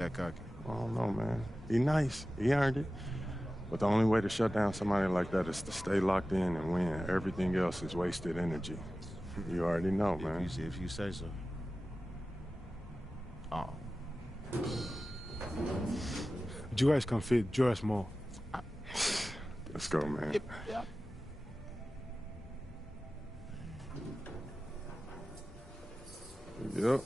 that cocky. I don't know, man. He nice. He earned it. But the only way to shut down somebody like that is to stay locked in and win. Everything else is wasted energy. You already know, man. If you say so. Oh. You guys can fit just more. Let's go, man. Yep. Yep.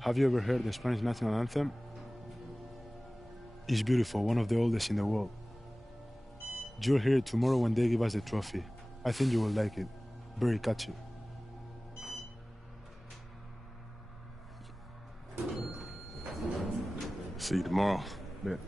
Have you ever heard the Spanish national anthem? It's beautiful, one of the oldest in the world. You'll hear it tomorrow when they give us the trophy. I think you will like it. Very catchy. See you tomorrow. Bet.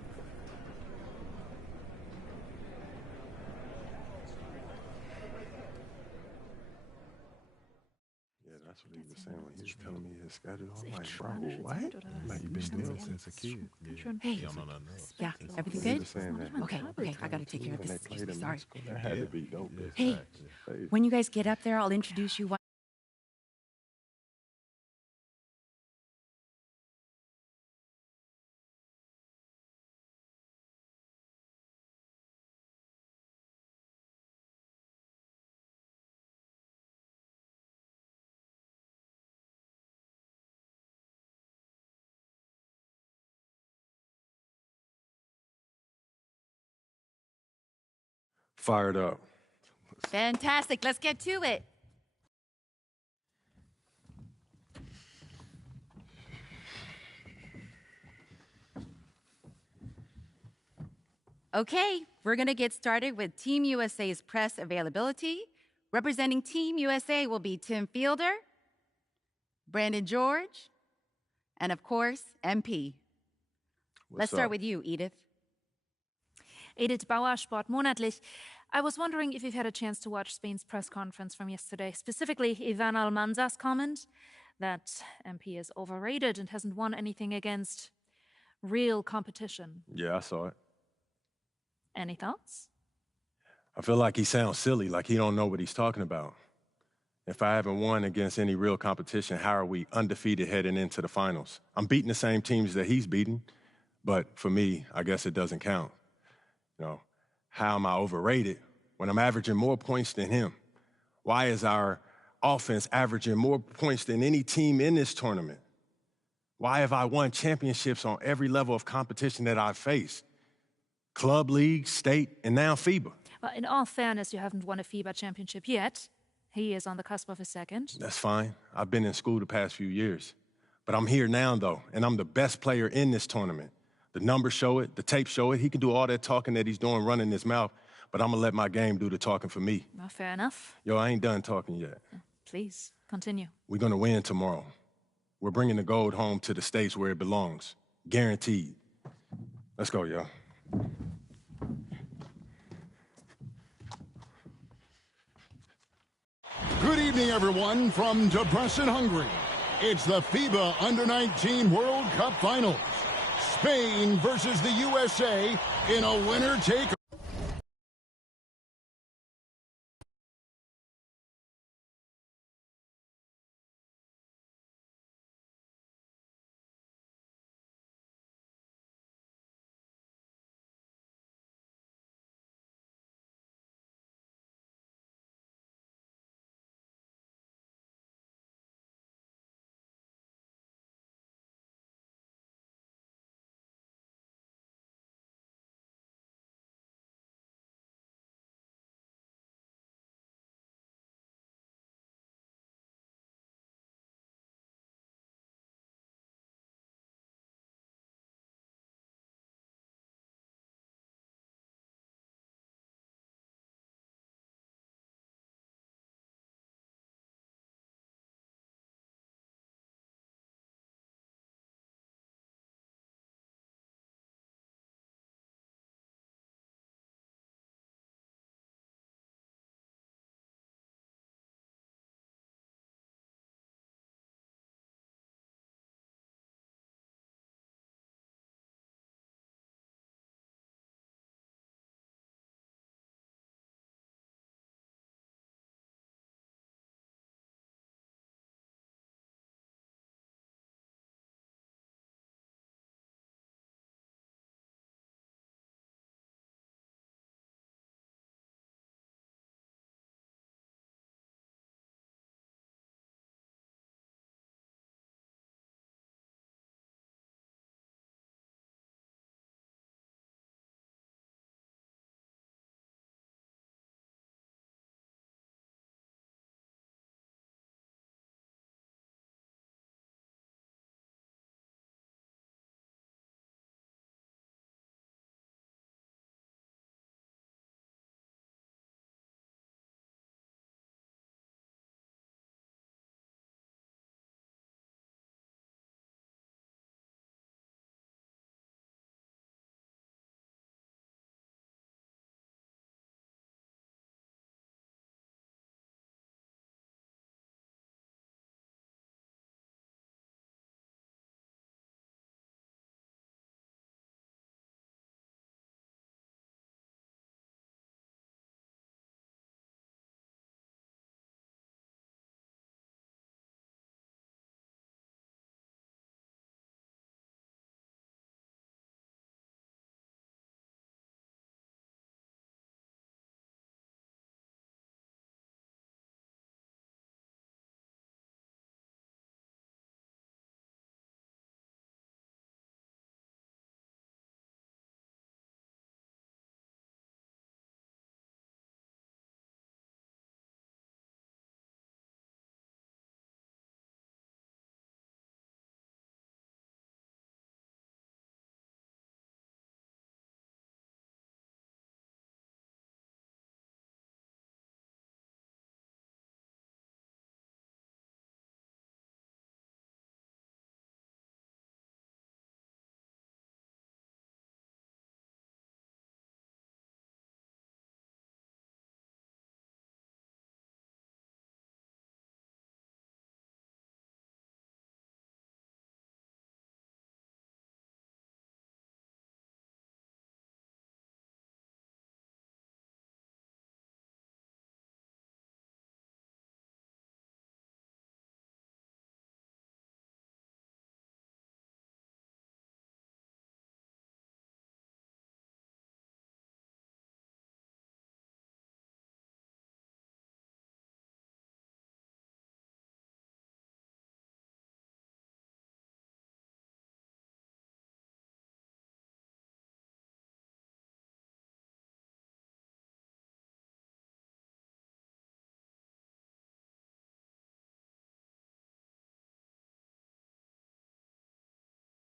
Yeah, that's what he was saying when he was telling me his schedule. I'm like, bro, what? Like, you've been doing it since a kid. Hey, You don't know nothing else. yeah, everything He good? was saying that. Okay, I gotta take care of When they this. played Excuse me, in sorry. Mexico, that had to be dope. Hey, when you guys get up there, I'll introduce you. Fired up. Fantastic. Let's get to it. Okay, we're going to get started with Team USA's press availability. Representing Team USA will be Tim Fielder, Brandon George, and of course, MP. Let's start with you, Edith. Edith Bauer, Sport Monatlich. I was wondering if you've had a chance to watch Spain's press conference from yesterday, specifically Ivan Almanza's comment that MP is overrated and hasn't won anything against real competition. Yeah, I saw it. Any thoughts? I feel like he sounds silly, like he don't know what he's talking about. If I haven't won against any real competition, how are we undefeated heading into the finals? I'm beating the same teams that he's beating, but for me, I guess it doesn't count. You know, how am I overrated when I'm averaging more points than him? Why is our offense averaging more points than any team in this tournament? Why have I won championships on every level of competition that I've faced? Club, league, state, and now FIBA. Well, in all fairness, you haven't won a FIBA championship yet. He is on the cusp of a second. That's fine. I've been in school the past few years. But I'm here now, though, and I'm the best player in this tournament. The numbers show it, the tape show it. He can do all that talking that he's doing, running his mouth, but I'm gonna let my game do the talking for me. Well, fair enough. Yo, I ain't done talking yet. Please, continue. We're gonna win tomorrow. We're bringing the gold home to the States where it belongs. Guaranteed. Let's go, yo. Good evening, everyone, from Debrecen, Hungary. It's the FIBA Under-19 World Cup Finals. Spain versus the USA in a winner-take-all.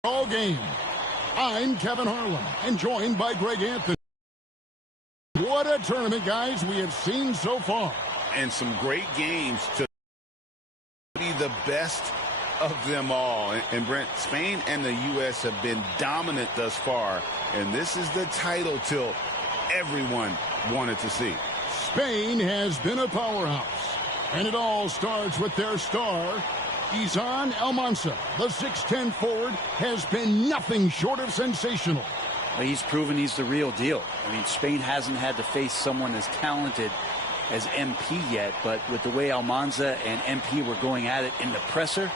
All game. I'm Kevin Harlan, and joined by Greg Anthony. What a tournament, guys, we have seen so far. And some great games to be the best of them all. And Brent, Spain and the U.S. have been dominant thus far, and this is the title tilt everyone wanted to see. Spain has been a powerhouse, and it all starts with their star, Izan Almansa. The 6'10 forward has been nothing short of sensational. Well, he's proven he's the real deal. I mean, Spain hasn't had to face someone as talented as MP yet, but with the way Almanza and MP were going at it in the presser,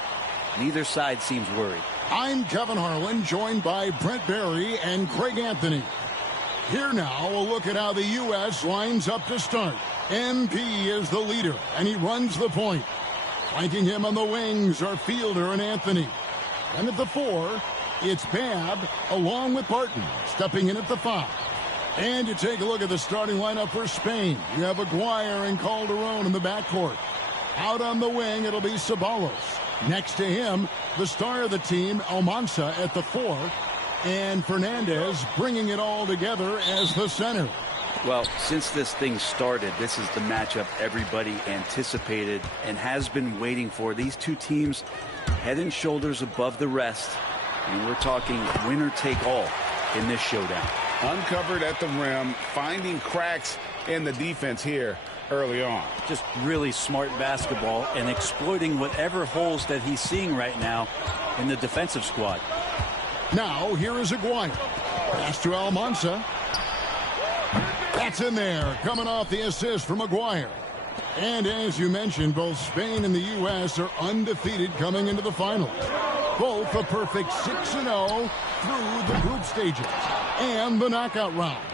neither side seems worried. I'm Kevin Harlan, joined by Brent Barry and Greg Anthony. Here now, a look at how the U.S. lines up to start. MP is the leader, and he runs the point. Flanking him on the wings are Fielder and Anthony. And at the 4, it's Babb along with Barton, stepping in at the 5. And you take a look at the starting lineup for Spain. You have Aguirre and Calderon in the backcourt. Out on the wing, it'll be Ceballos. Next to him, the star of the team, Almansa, at the 4. And Fernandez bringing it all together as the center. Well, since this thing started, this is the matchup everybody anticipated and has been waiting for. These two teams head and shoulders above the rest. And we're talking winner take all in this showdown. Uncovered at the rim, finding cracks in the defense here early on. Just really smart basketball and exploiting whatever holes that he's seeing right now in the defensive squad. Now, here is Aguirre. Pass to Almansa. That's in there, coming off the assist from Aguirre. And as you mentioned, both Spain and the U.S. are undefeated coming into the finals. Both a perfect 6-0 through the group stages and the knockout rounds.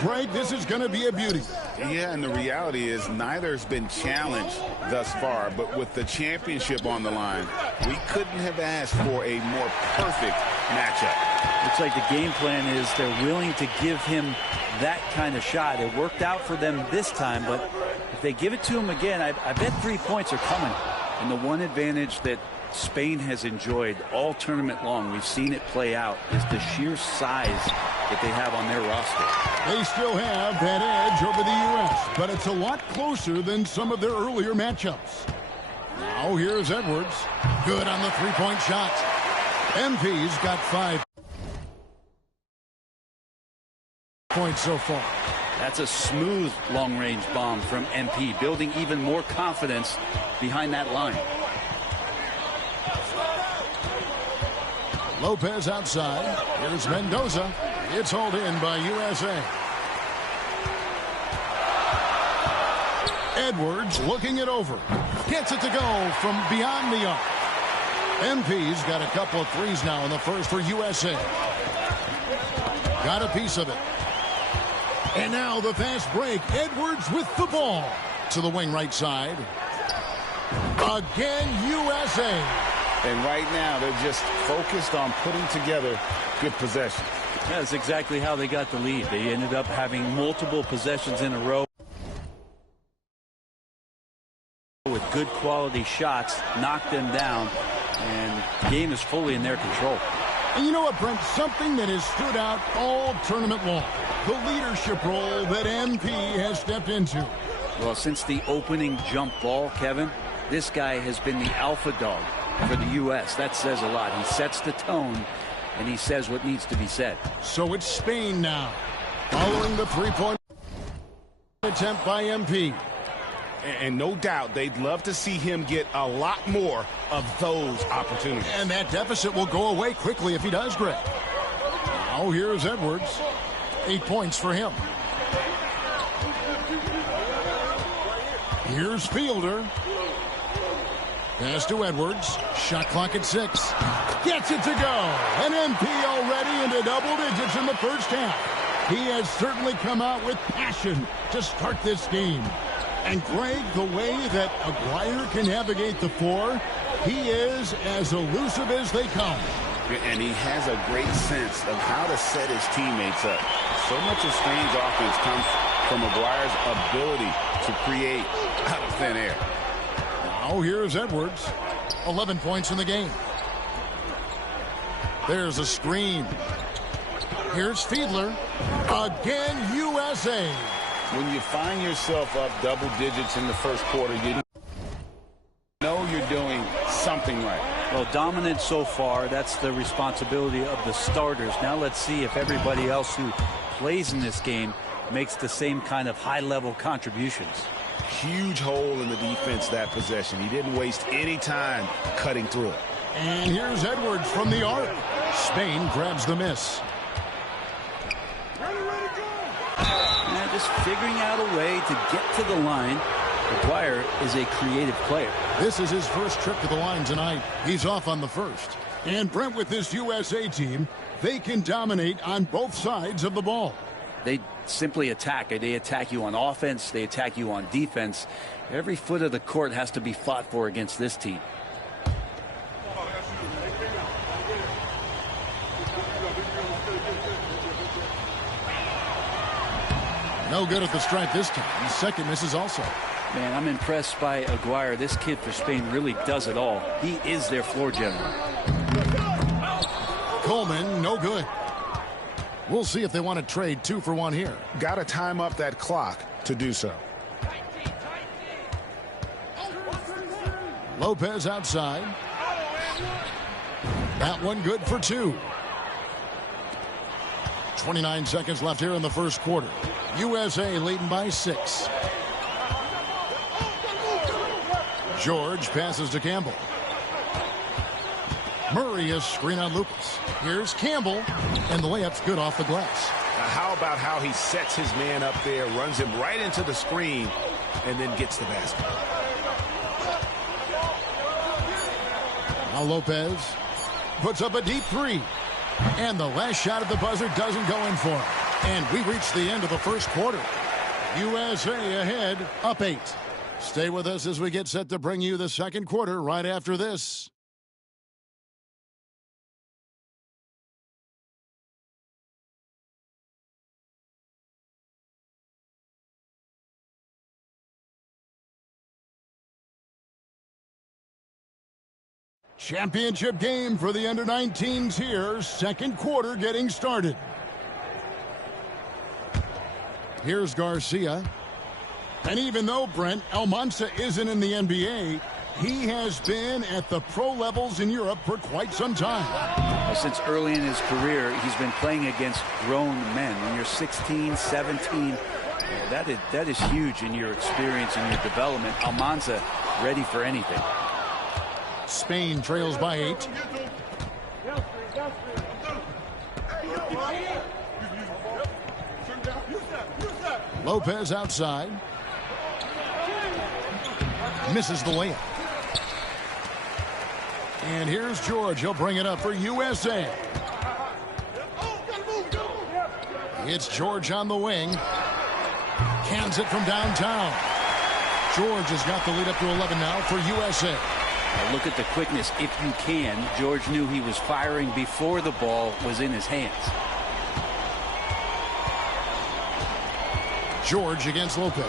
Greg, this is going to be a beauty. Yeah, and the reality is neither has been challenged thus far, but with the championship on the line, we couldn't have asked for a more perfect matchup. Looks like the game plan is they're willing to give him that kind of shot. It worked out for them this time, but if they give it to him again, I bet 3 points are coming. And the one advantage that Spain has enjoyed all tournament long, we've seen it play out, is the sheer size that they have on their roster. They still have that edge over the U.S., but it's a lot closer than some of their earlier matchups. Now here's Edwards. Good on the three-point shot. MP's got 5 points so far. That's a smooth long-range bomb from MP, building even more confidence behind that line. Lopez outside. Here's Mendoza. It's hauled in by USA. Edwards looking it over. Gets it to go from beyond the arc. MP's got a couple of threes now in the first for USA. Got a piece of it. And now the fast break. Edwards with the ball. To the wing right side. Again, USA. And right now, they're just focused on putting together good possessions. That's exactly how they got the lead. They ended up having multiple possessions in a row with good quality shots, knocked them down, and the game is fully in their control. And you know what, Brent? Something that has stood out all tournament long. The leadership role that MP has stepped into. Well, since the opening jump ball, Kevin, this guy has been the alpha dog for the U.S. That says a lot. He sets the tone, and he says what needs to be said. So it's Spain now, following the three-point attempt by MP. And no doubt they'd love to see him get a lot more of those opportunities. And that deficit will go away quickly if he does, Greg. Now here's Edwards. 8 points for him. Here's Fielder. Pass to Edwards. Shot clock at 6. Gets it to go. And MP already into double digits in the first half. He has certainly come out with passion to start this game. And Greg, the way that Aguirre can navigate the floor, he is as elusive as they come. And he has a great sense of how to set his teammates up. So much of Spain's offense comes from Aguirre's ability to create out of thin air. Now here's Edwards. 11 points in the game. There's a screen. Here's Fiedler. Again, USA. When you find yourself up double digits in the first quarter, you know you're doing something right. Well, dominant so far. That's the responsibility of the starters. Now let's see if everybody else who plays in this game makes the same kind of high-level contributions. Huge hole in the defense that possession. He didn't waste any time cutting through it. And here's Edwards from the arc. Spain grabs the miss. And just figuring out a way to get to the line. Aguirre is a creative player. This is his first trip to the line tonight. He's off on the first. And Brent, with this USA team, they can dominate on both sides of the ball. They simply attack. They attack you on offense. They attack you on defense. Every foot of the court has to be fought for against this team. No good at the stripe this time. The second misses also. Man, I'm impressed by Aguirre. This kid for Spain really does it all. He is their floor general. Coleman, no good. We'll see if they want to trade 2 for 1 here. Got to time up that clock to do so. Lopez outside. That one good for 2. 29 seconds left here in the first quarter. USA leading by 6. George passes to Campbell. Murray is screen on Lucas. Here's Campbell, and the layup's good off the glass. Now how about how he sets his man up there, runs him right into the screen, and then gets the basket. Now Lopez puts up a deep 3. And the last shot at the buzzer doesn't go in for him. And we reach the end of the first quarter. USA ahead, up 8. Stay with us as we get set to bring you the second quarter right after this. Championship game for the under-19s here. Second quarter getting started. Here's Garcia. And even though, Brent, Almanza isn't in the NBA, he has been at the pro levels in Europe for quite some time. Well, since early in his career, he's been playing against grown men. When you're 16, 17, that is huge in your experience and your development. Almanza ready for anything. Spain trails by 8. Lopez outside. Misses the layup. And here's George. He'll bring it up for USA. It's George on the wing. Cans it from downtown. George has got the lead up to 11 now for USA. Now look at the quickness. If you can, George knew he was firing before the ball was in his hands. George against Lopez.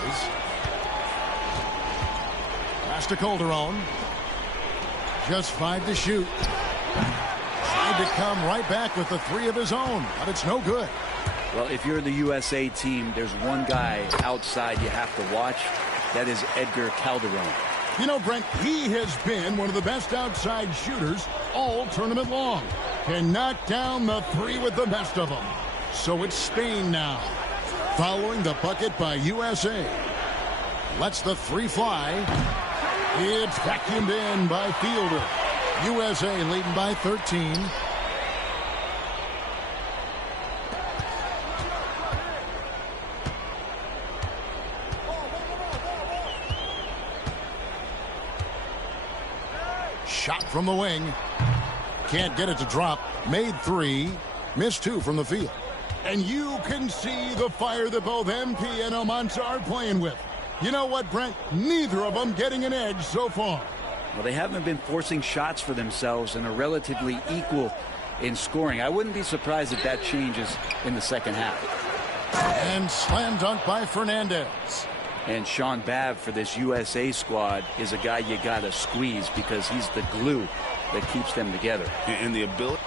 Pass to Calderon. Just 5 to shoot. Tried to come right back with the 3 of his own, but it's no good. Well, if you're the USA team, there's one guy outside you have to watch. That is Edgar Calderon. You know, Brent, he has been one of the best outside shooters all tournament long. Can knock down the 3 with the best of them. So it's Spain now, following the bucket by USA. Lets the 3 fly. It's vacuumed in by Fielder. USA leading by 13. Shot from the wing. Can't get it to drop. Made 3. Missed 2 from the field. And you can see the fire that both MP and Almanza are playing with. You know what, Brent? Neither of them getting an edge so far. Well, they haven't been forcing shots for themselves and are relatively equal in scoring. I wouldn't be surprised if that changes in the second half. And slam dunk by Fernandez. And Sean Babb for this USA squad is a guy you got to squeeze because he's the glue that keeps them together. And the ability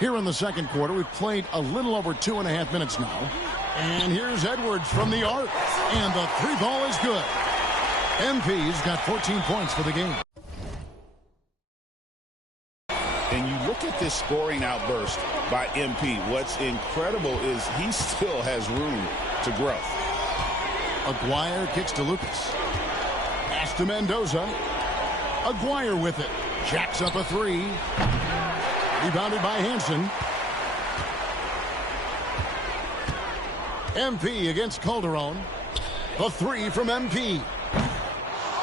Here in the second quarter, we've played a little over 2.5 minutes now. And here's Edwards from the arc. And the three ball is good. MP's got 14 points for the game. And you look at this scoring outburst by MP. What's incredible is he still has room to grow. Aguirre kicks to Lucas. Pass to Mendoza. Aguirre with it. Jacks up a three. Rebounded by Hansen. MP against Calderon. The three from MP.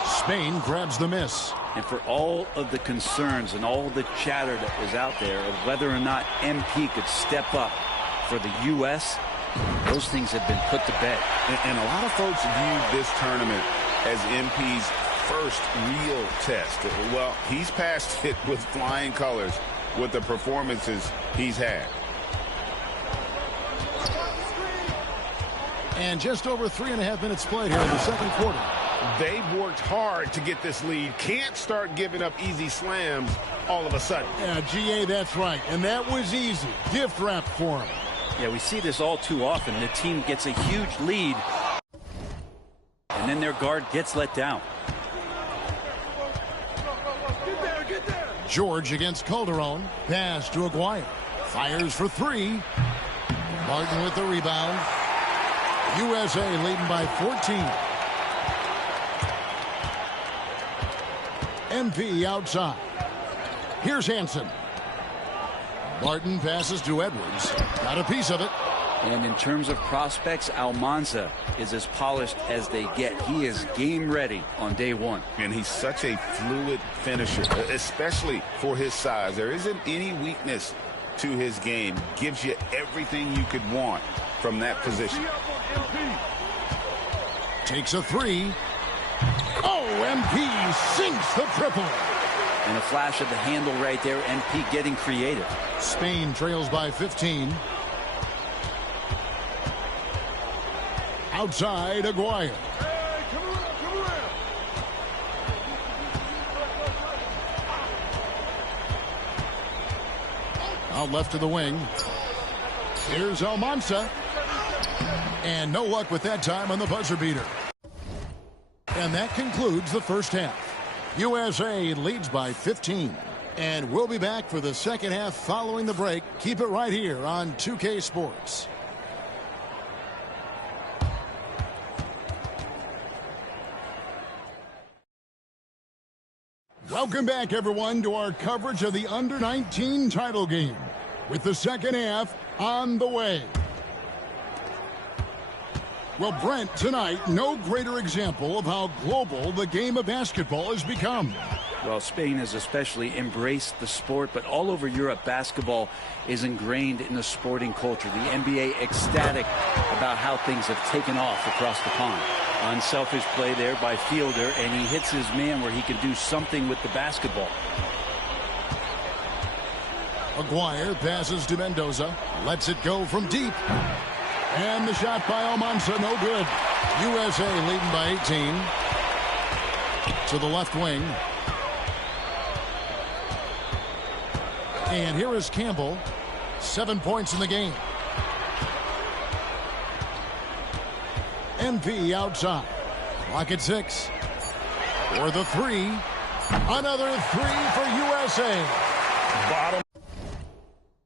Spain grabs the miss. And for all of the concerns and all the chatter that was out there of whether or not MP could step up for the U.S., those things have been put to bed. And a lot of folks view this tournament as MP's first real test. Well, he's passed it with flying colors with the performances he's had. And just over 3.5 minutes played here in the second quarter. They've worked hard to get this lead. Can't start giving up easy slams all of a sudden. Yeah, GA, that's right. And that was easy. Gift wrap for him. Yeah, we see this all too often. The team gets a huge lead, and then their guard gets let down. George against Calderon. Pass to Aguirre. Fires for three. Martin with the rebound. USA leading by 14. MP outside. Here's Hansen. Martin passes to Edwards. Got a piece of it. And in terms of prospects, Almanza is as polished as they get. He is game ready on day one. And he's such a fluid finisher, especially for his size. There isn't any weakness to his game. Gives you everything you could want from that position. Takes a three. Oh, MP sinks the triple. And a flash of the handle right there. MP getting creative. Spain trails by 15. Outside, Aguirre. Out left to the wing. Here's Almanza. And no luck with that time on the buzzer beater. And that concludes the first half. USA leads by 15. And we'll be back for the second half following the break. Keep it right here on 2K Sports. Welcome back, everyone, to our coverage of the Under-19 title game, with the second half on the way. Well, Brent, tonight, no greater example of how global the game of basketball has become. Well, Spain has especially embraced the sport, but all over Europe, basketball is ingrained in the sporting culture. The NBA ecstatic about how things have taken off across the pond. Unselfish play there by Fielder, and he hits his man where he can do something with the basketball. Aguirre passes to Mendoza, lets it go from deep. And the shot by Almanza, no good. USA leading by 18. To the left wing. And here is Campbell. 7 points in the game. MP outside. Clock at 6. For the three. Another three for USA. Bottom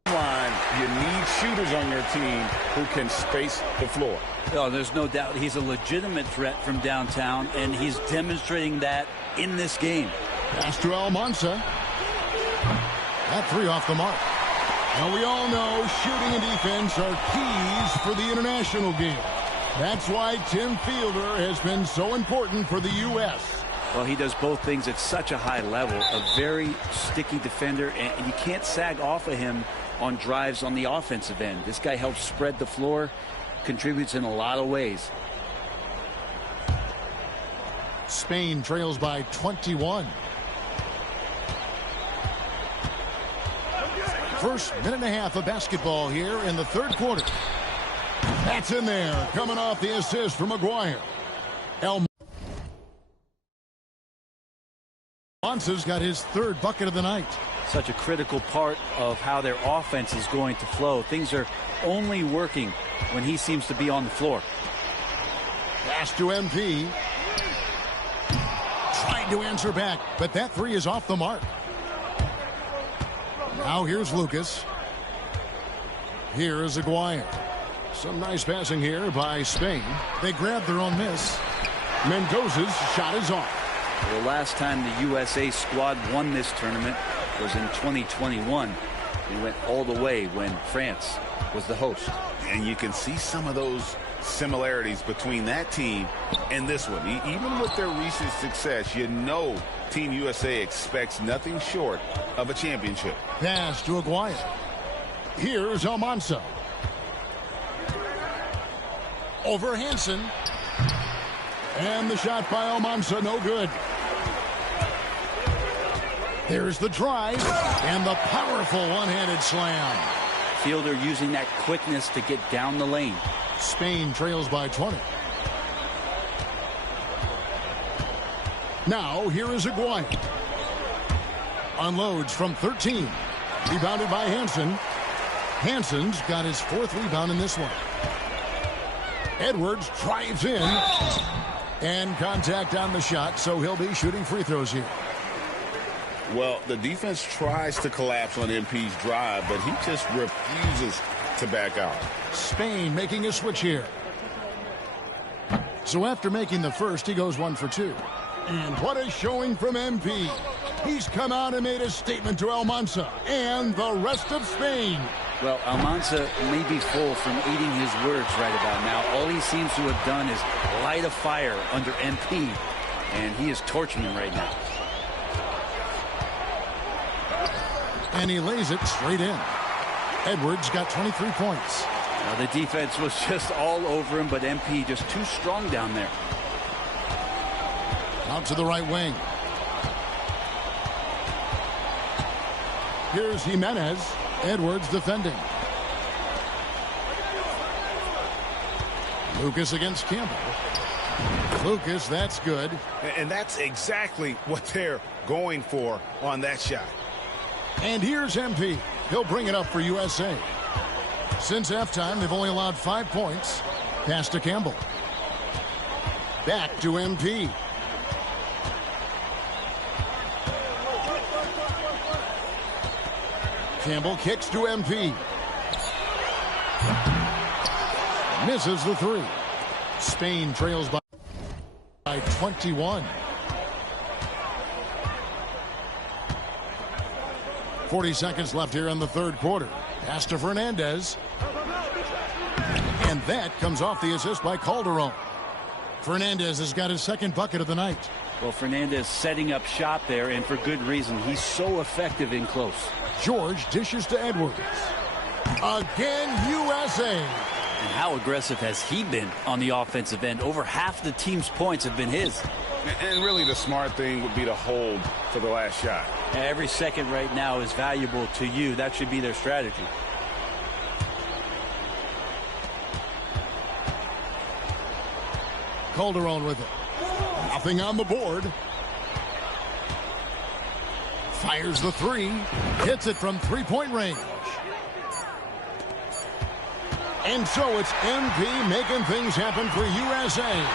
line, you need shooters on your team who can space the floor. Oh, there's no doubt he's a legitimate threat from downtown, and he's demonstrating that in this game. Pass to Almanza. That three off the mark. Now we all know shooting and defense are keys for the international game. That's why Tim Fielder has been so important for the U.S. Well, he does both things at such a high level. A very sticky defender, and you can't sag off of him on drives on the offensive end. This guy helps spread the floor, contributes in a lot of ways. Spain trails by 21. First minute and a half of basketball here in the third quarter. That's in there, coming off the assist from Aguirre. Almanza Almanza's got his third bucket of the night. Such a critical part of how their offense is going to flow. Things are only working when he seems to be on the floor. Pass to MP. Trying to answer back, but that three is off the mark. Now here's Lucas. Here is Aguirre. Some nice passing here by Spain. They grab their own miss. Mendoza's shot is off. The last time the USA squad won this tournament was in 2021. We went all the way when France was the host. And you can see some of those similarities between that team and this one. Even with their recent success, you know Team USA expects nothing short of a championship. Pass to Aguirre. Here's Almanza. Over Hansen. And the shot by Almanza, no good. There's the drive and the powerful one-handed slam. Fielder using that quickness to get down the lane. Spain trails by 20. Now here is Aguirre. Unloads from 13. Rebounded by Hansen. Hansen's got his fourth rebound in this one. Edwards drives in. And contact on the shot, so he'll be shooting free throws here. Well, the defense tries to collapse on MP's drive, but he just refuses to back out. Spain making a switch here. So after making the first, he goes 1 for 2. And what a showing from MP. He's come out and made a statement to Almanza and the rest of Spain. Well, Almanza may be full from eating his words right about now. All he seems to have done is light a fire under MP, and he is torching him right now. And he lays it straight in. Edwards got 23 points. Now, the defense was just all over him, but MP just too strong down there. Out to the right wing. Here's Jimenez. Edwards defending. Lucas against Campbell. Lucas, that's good. And that's exactly what they're going for on that shot. And here's MP. He'll bring it up for USA. Since halftime, they've only allowed 5 points. Pass to Campbell. Back to MP. Campbell kicks to MP. Misses the three. Spain trails by 21. 40 seconds left here in the third quarter. Pass to Fernandez. And that comes off the assist by Calderon. Fernandez has got his second bucket of the night. Well, Fernandez setting up shop there, and for good reason. He's so effective in close. George dishes to Edwards. Again, USA. And how aggressive has he been on the offensive end? Over half the team's points have been his. And really the smart thing would be to hold for the last shot. Every second right now is valuable to you. That should be their strategy. Calderon with it. Nothing on the board. Fires the three. Hits it from three-point range. And so it's MP making things happen for USA.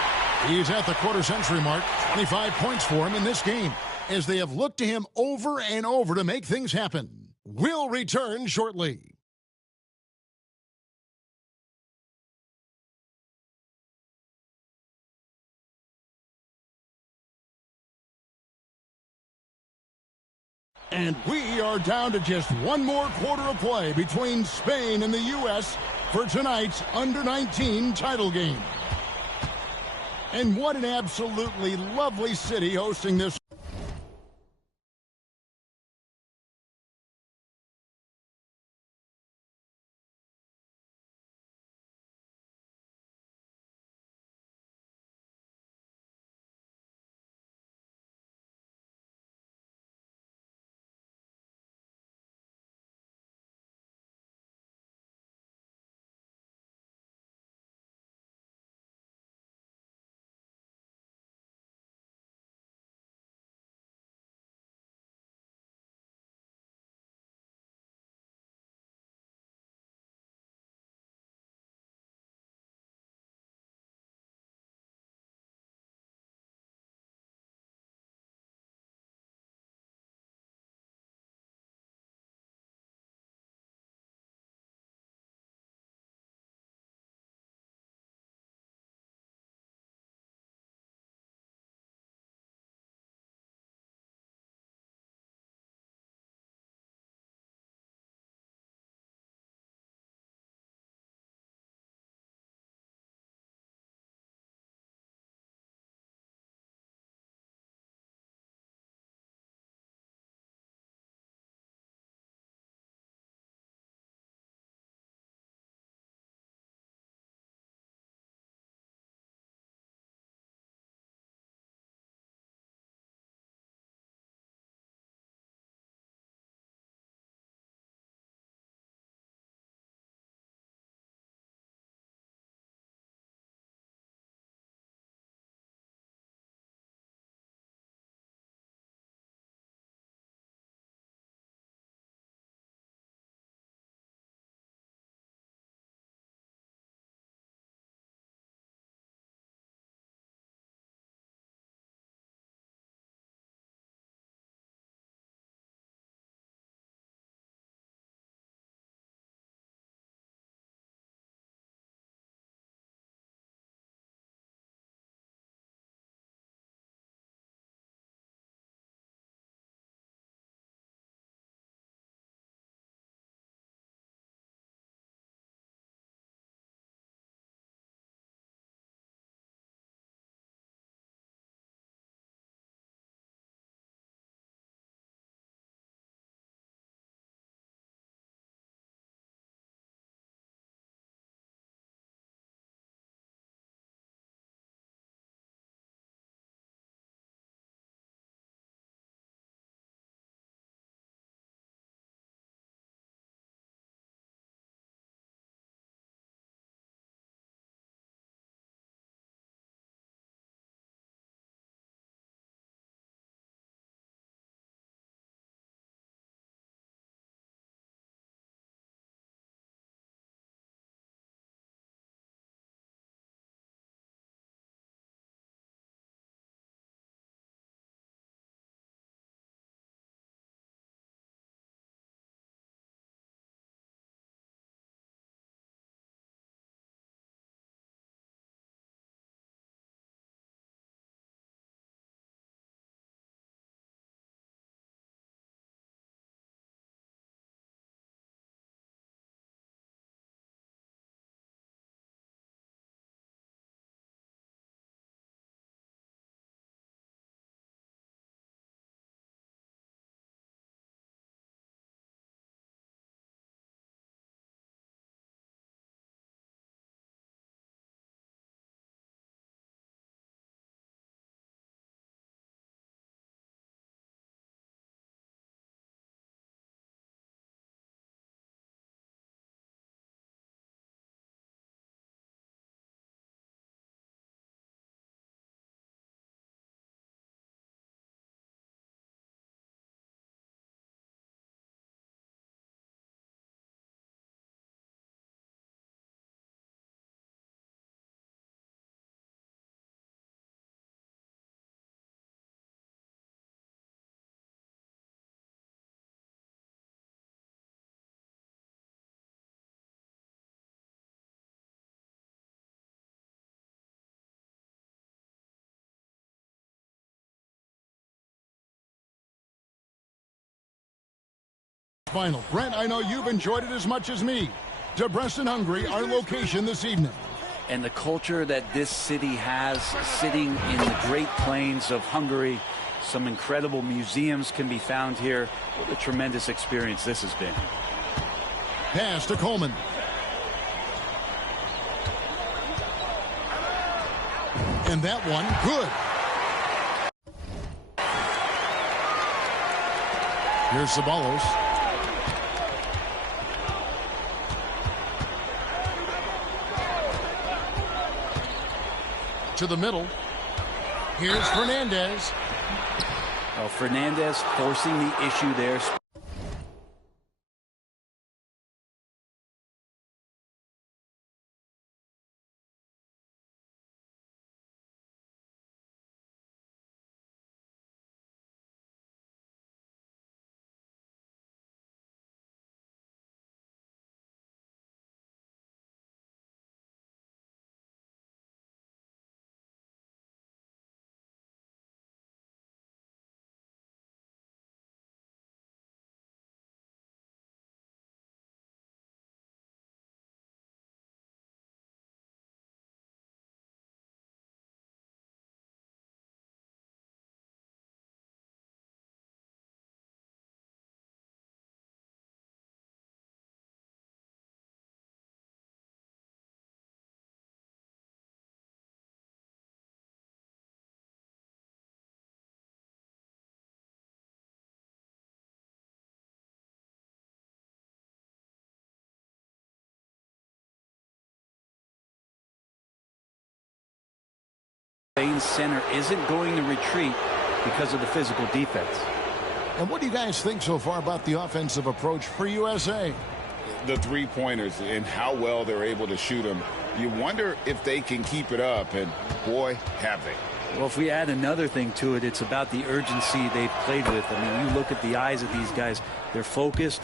He's at the quarter-century mark. 25 points for him in this game as they have looked to him over and over to make things happen. We'll return shortly. And we are down to just one more quarter of play between Spain and the U.S. for tonight's Under-19 title game. And what an absolutely lovely city hosting this. Final. Brent, I know you've enjoyed it as much as me. Debrecen, Hungary, our location this evening. And the culture that this city has, sitting in the Great Plains of Hungary, some incredible museums can be found here. What a tremendous experience this has been. Pass to Coleman. And that one, good. Here's Ceballos. To the middle. Here's Fernandez. Well, Fernandez forcing the issue there. Spain's center isn't going to retreat because of the physical defense. And what do you guys think so far about the offensive approach for USA? The three-pointers and how well they're able to shoot them. You wonder if they can keep it up, and boy, have they. Well, if we add another thing to it, it's about the urgency they've played with. I mean, you look at the eyes of these guys. They're focused,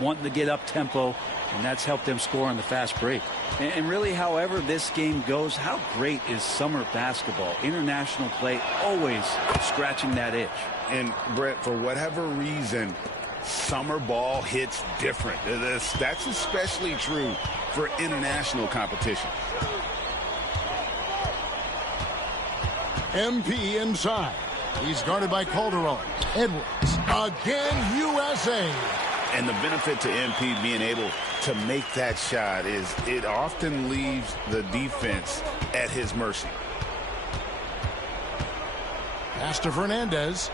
wanting to get up tempo, and that's helped them score on the fast break. And really, however this game goes, how great is summer basketball? International play always scratching that itch. And, Brett, for whatever reason, summer ball hits different. That's especially true for international competition. MP inside. He's guarded by Calderon. Edwards. Again, USA. And the benefit to MP being able to make that shot is it often leaves the defense at his mercy. Pass to Fernandez.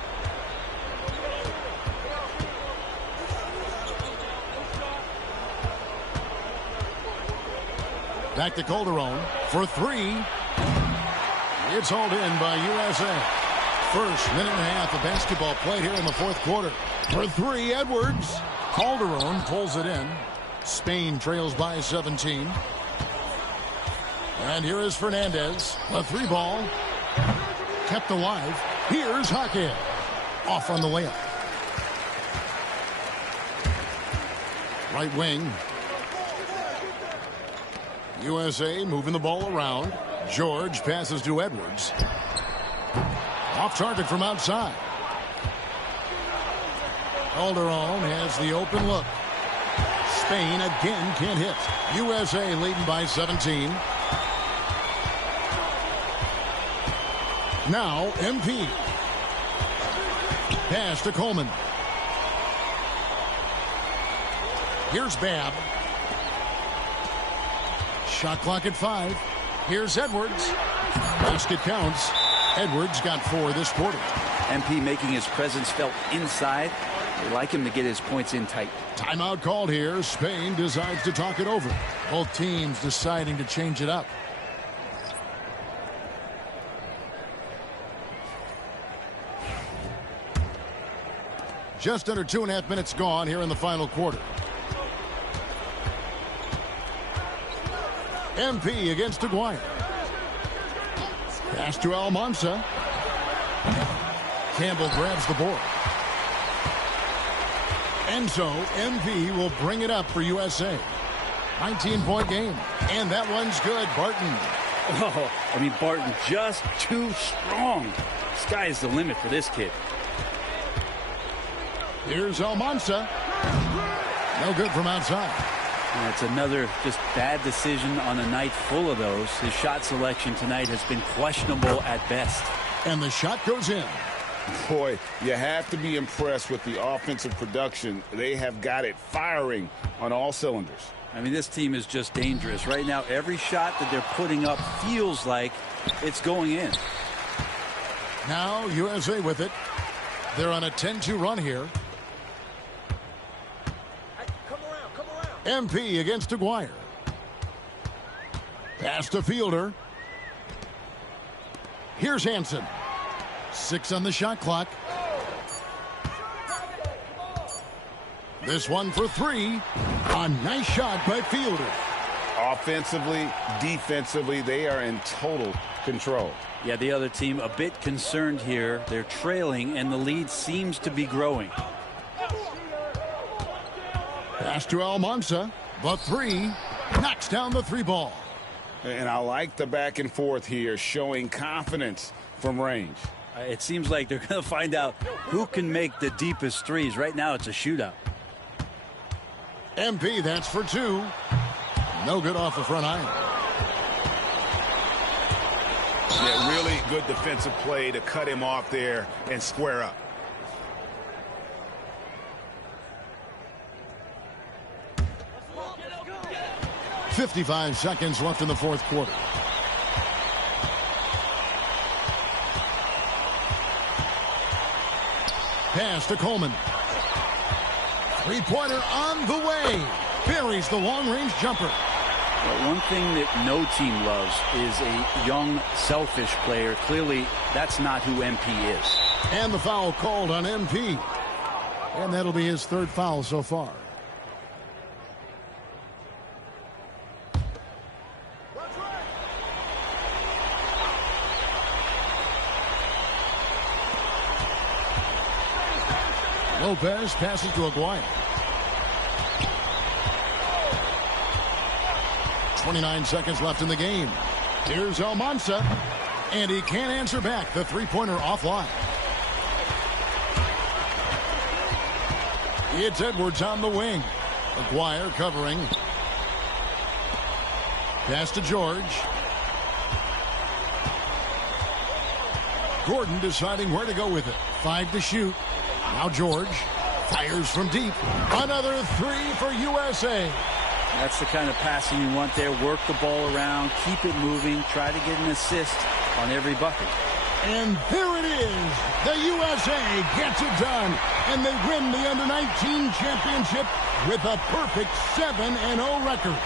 Back to Calderon for three. It's hauled in by USA. First minute and a half of basketball played here in the fourth quarter. For three, Edwards. Calderon pulls it in. Spain trails by 17. And here is Fernandez. A three ball. Kept alive. Here's Hackett. Off on the layup. Right wing. USA moving the ball around. George passes to Edwards. Off target from outside. Calderon has the open look. Spain again can't hit. USA leading by 17. Now MP. Pass to Coleman. Here's Babb. Shot clock at 5. Here's Edwards. Basket counts. Edwards got 4 this quarter. MP making his presence felt inside. They like him to get his points in tight. Timeout called here. Spain decides to talk it over. Both teams deciding to change it up. Just under 2.5 minutes gone here in the final quarter. MP against Aguirre. Pass to Almansa. Campbell grabs the board. And so MP will bring it up for USA. 19-point game. And that one's good. Barton. Oh, I mean, Barton just too strong. Sky's the limit for this kid. Here's Almansa. No good from outside. That's another just bad decision on a night full of those. His shot selection tonight has been questionable at best. And the shot goes in. Boy, you have to be impressed with the offensive production. They have got it firing on all cylinders. I mean, this team is just dangerous. Right now, every shot that they're putting up feels like it's going in. Now USA with it. They're on a 10-2 run here. MP against Aguirre. Pass to Fielder. Here's Hansen. 6 on the shot clock. This one for 3. A nice shot by Fielder. Offensively, defensively, they are in total control. Yeah, the other team a bit concerned here. They're trailing, and the lead seems to be growing. Pass to Almanza. The 3. Knocks down the 3 ball. And I like the back and forth here, showing confidence from range. It seems like they're going to find out who can make the deepest threes. Right now, it's a shootout. MP, that's for 2. No good off the front iron. Yeah, really good defensive play to cut him off there and square up. .55 seconds left in the fourth quarter. Pass to Coleman. Three-pointer on the way. Buries the long-range jumper. Well, one thing that no team loves is a young, selfish player. Clearly, that's not who MP is. And the foul called on MP. And that'll be his 3rd foul so far. Lopez passes to Aguirre. 29 seconds left in the game. Here's Almanza. And he can't answer back. The three-pointer offline. It's Edwards on the wing. Aguirre covering. Pass to George. Gordon deciding where to go with it. 5 to shoot. Now George fires from deep. Another 3 for USA. That's the kind of passing you want there. Work the ball around, keep it moving, try to get an assist on every bucket. And there it is. The USA gets it done. And they win the Under-19 championship with a perfect 7-0 record.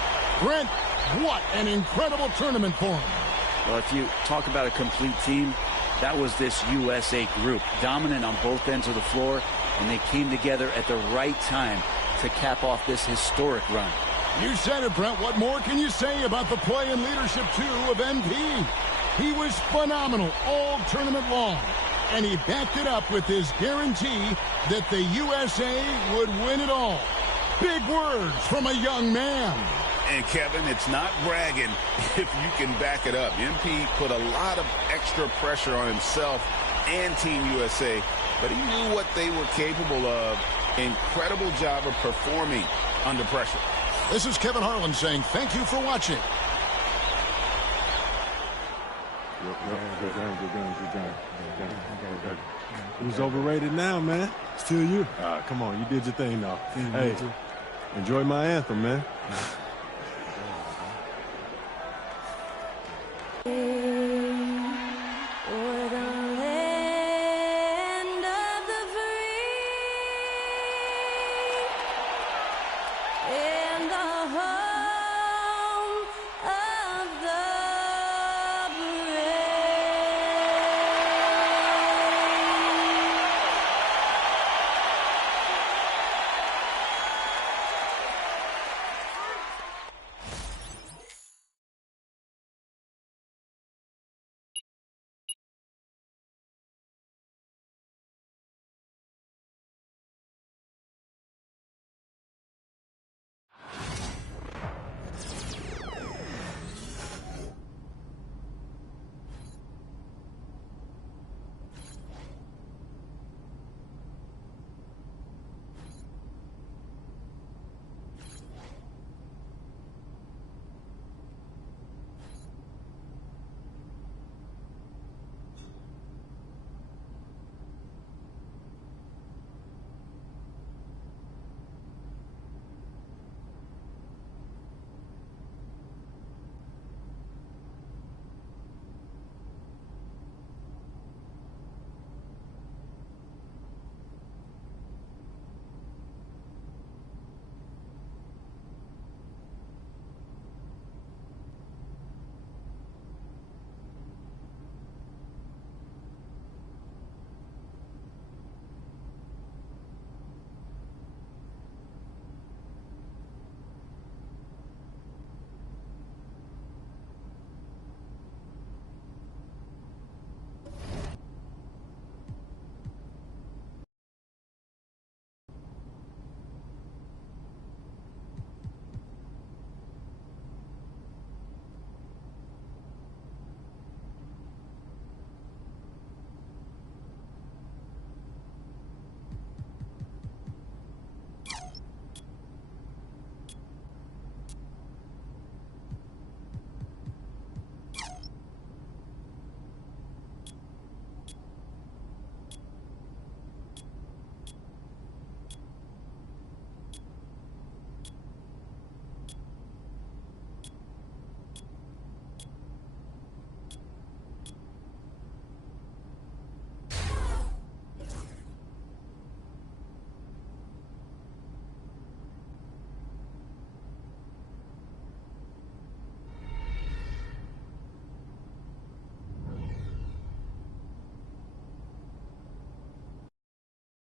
Brent, what an incredible tournament for them. Well, if you talk about a complete team, that was this USA group. Dominant on both ends of the floor, and they came together at the right time to cap off this historic run. You said it, Brent. What more can you say about the play and leadership, too, of MP? He was phenomenal all tournament long, and he backed it up with his guarantee that the USA would win it all. Big words from a young man. And, Kevin, it's not bragging if you can back it up. MP put a lot of extra pressure on himself and Team USA, but he knew what they were capable of. Incredible job of performing under pressure. This is Kevin Harlan saying thank you for watching. Who's overrated now, man? Still you. Come on, you did your thing, though. Hey, enjoy my anthem, man.